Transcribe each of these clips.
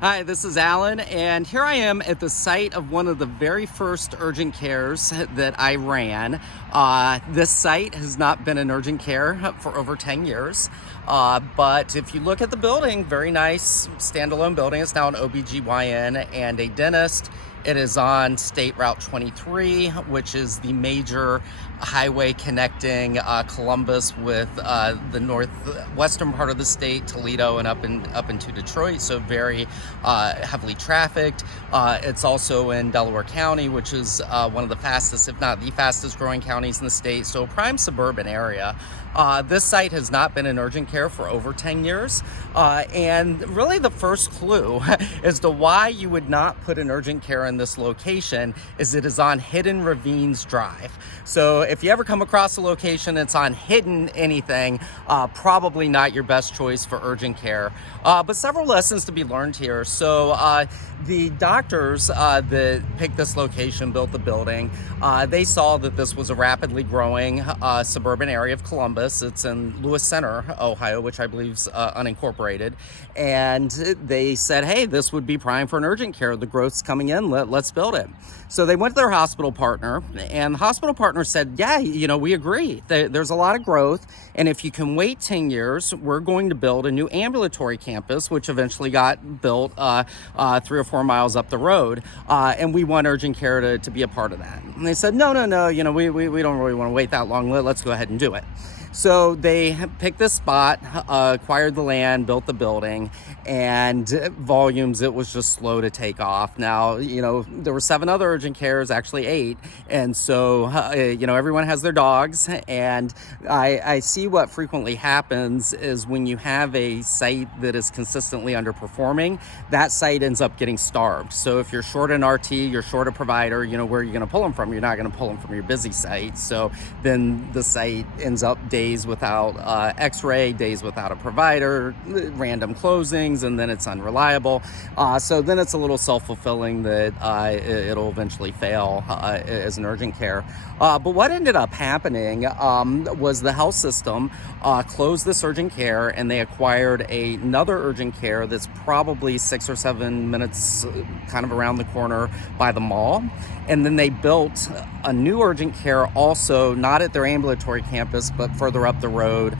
Hi, this is Alan, and here I am at the site of one of the very first urgent cares that I ran. This site has not been an urgent care for over 10 years, but if you look at the building, very nice standalone building. It's now an OBGYN and a dentist. It is on State Route 23, which is the major highway connecting Columbus with the northwestern part of the state, Toledo, and up into Detroit. So very heavily trafficked. It's also in Delaware County, which is one of the fastest, if not the fastest growing counties in the state. So prime suburban area. This site has not been in urgent care for over 10 years. And really the first clue as to why you would not put an urgent care in this location is it is on Hidden Ravines Drive. So if you ever come across a location that's on hidden anything, probably not your best choice for urgent care. But several lessons to be learned here. So the doctors that picked this location, built the building, they saw that this was a rapidly growing suburban area of Columbus. It's in Lewis Center, Ohio, which I believe is unincorporated. And they said, hey, this would be prime for an urgent care. The growth's coming in, let's build it. So they went to their hospital partner, and the hospital partner said, yeah, we agree. There's a lot of growth, and if you can wait 10 years, we're going to build a new ambulatory campus, which eventually got built 3 or 4 miles up the road, and we want urgent care to be a part of that. And they said, no, we don't really want to wait that long. Let's go ahead and do it. So they picked this spot, acquired the land, built the building, and volumes, it was just slow to take off. Now, there were 7 other urgent cares, actually 8. And so, everyone has their dogs. And I see what frequently happens is when you have a site that is consistently underperforming, that site ends up getting starved. So if you're short an RT, you're short a provider, where are you going to pull them from? You're not going to pull them from your busy site. So then the site ends up days without x-ray, days without a provider, random closings, and then it's unreliable. So then it's a little self-fulfilling that it'll eventually fail as an urgent care. But what ended up happening was the health system closed this urgent care, and they acquired another urgent care that's probably 6 or 7 minutes kind of around the corner by the mall. And then they built a new urgent care also, not at their ambulatory campus, but further up the road,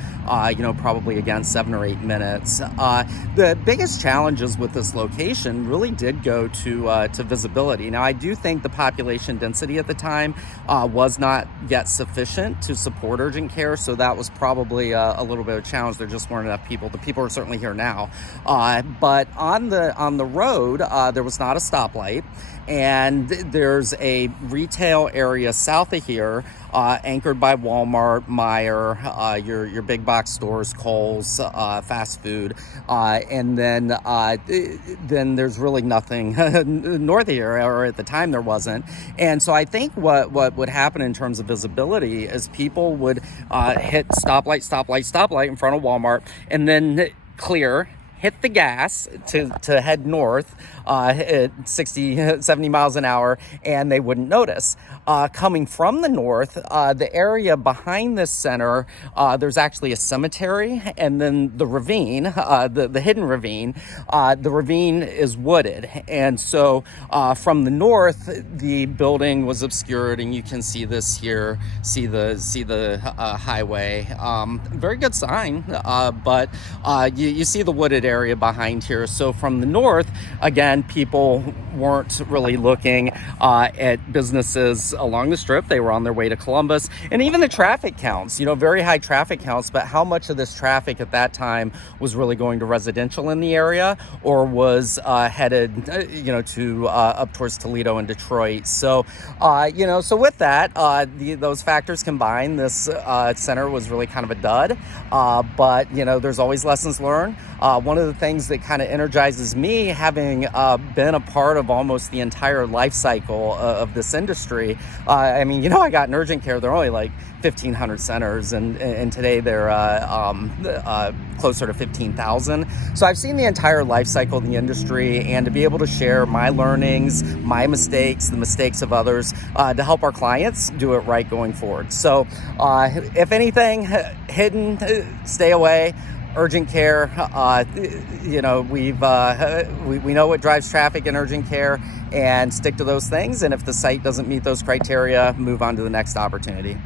probably again 7 or 8 minutes. The biggest challenges with this location really did go to visibility. Now, I do think the population density at the time was not yet sufficient to support urgent care, so that was probably a little bit of a challenge. There just weren't enough people. The people are certainly here now. But on the road, there was not a stoplight. And there's a retail area south of here, anchored by Walmart, Meijer, your big box stores, Kohl's, fast food, and then there's really nothing north of here, or at the time there wasn't. And so I think what would happen in terms of visibility is people would hit stoplight in front of Walmart, and then clear, hit the gas to head north at 60, 70 miles an hour, and they wouldn't notice. Coming from the north, the area behind this center, there's actually a cemetery, and then the ravine, the hidden ravine, the ravine is wooded. And so from the north, the building was obscured, and you can see this here, see the highway. Very good sign, but you see the wooded area behind here. So from the north, again, people weren't really looking at businesses along the strip. They were on their way to Columbus. And even the traffic counts, very high traffic counts, but how much of this traffic at that time was really going to residential in the area, or was headed to up towards Toledo and Detroit. So so with that, those factors combined, this center was really kind of a dud, but there's always lessons learned. One of the things that kind of energizes me, having been a part of almost the entire life cycle of this industry, I got in urgent care, there are only like 1,500 centers, and today they're closer to 15,000. So I've seen the entire life cycle of the industry, and to be able to share my learnings, my mistakes, the mistakes of others, to help our clients do it right going forward. So if anything, hidden, stay away. urgent care, you know, we know what drives traffic in urgent care, and stick to those things. And if the site doesn't meet those criteria, move on to the next opportunity.